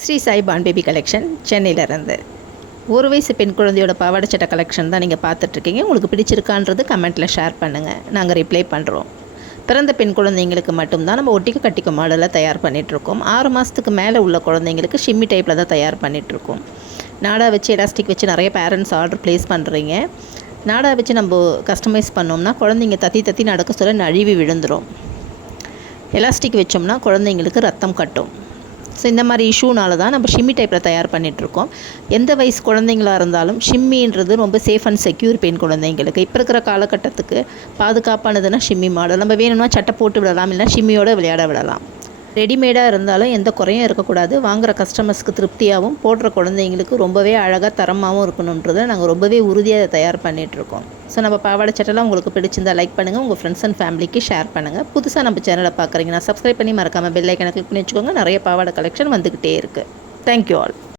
Sri Sai born baby collection சென்னையிலேருந்து ஒரு வயசு பெண் குழந்தையோட பாவாடை சட்டை கலெக்ஷன் தான் நீங்கள் பார்த்துட்ருக்கீங்க. உங்களுக்கு பிடிச்சிருக்கான்றது கமெண்ட்டில் ஷேர் பண்ணுங்கள், நாங்கள் ரிப்ளை பண்ணுறோம். பிறந்த பெண் குழந்தைங்களுக்கு மட்டும்தான் நம்ம ஒட்டிக்க கட்டிக்க மாடலில் தயார் பண்ணிகிட்ருக்கோம். 6 மாதத்துக்கு மேலே உள்ள குழந்தைங்களுக்கு ஷிம்மி டைப்பில் தான் தயார் பண்ணிகிட்ருக்கோம். நாடா வச்சு எலாஸ்டிக் வச்சு நிறைய பேரண்ட்ஸ் ஆர்டர் ப்ளேஸ் பண்ணுறீங்க. நாடா வச்சு நம்ம கஸ்டமைஸ் பண்ணோம்னா குழந்தைங்க தத்தி நடக்க சொல்ல நழுவி விழுந்துடும். எலாஸ்டிக் வச்சோம்னா குழந்தைங்களுக்கு ரத்தம் கட்டும். ஸோ இந்த மாதிரி இஷ்யூனால தான் நம்ம ஷிம்மி டைப்பில் தயார் பண்ணிகிட்ருக்கோம். எந்த வயசு குழந்தைங்களாக இருந்தாலும் ஷிம்மின்றது ரொம்ப சேஃப் அண்ட் செக்யூர் பெண் குழந்தைங்களுக்கு. இப்போ இருக்கிற காலகட்டத்துக்கு பாதுகாப்பானதுன்னா ஷிம்மி மாடல். நம்ம வேணும்னா சட்டை போட்டு விடலாம், இல்லைனா ஷிம்மியோடு விளையாட விடலாம். ரெடிமேடாக இருந்தாலும் எந்த குறையும் இருக்கக்கூடாது. வாங்குகிற கஸ்டமர்ஸ்க்கு திருப்தியாகவும் போடுற குழந்தைங்களுக்கு ரொம்பவே அழகாக தரமாகவும் இருக்கணுன்றதை நாங்கள் ரொம்பவே உறுதியாக தயார் பண்ணிகிட்ருக்கோம். ஸோ நம்ம பாவாடை சட்டைலாம் உங்களுக்கு பிடிச்சிருந்தா லைக் பண்ணுங்கள், உங்கள் ஃப்ரெண்ட்ஸ் அண்ட் ஃபேமிலிக்கு ஷேர் பண்ணுங்கள். புதுசாக நம்ம சேனலை பார்க்குறீங்கன்னா சப்ஸ்கிரைப் பண்ணி மறக்காமல் பெல் ஐக்கனை கிளிக் பண்ணி வச்சுக்கோங்க. நிறைய பாவாடை கலெக்ஷன் வந்துக்கிட்டே இருக்குது. Thank you all.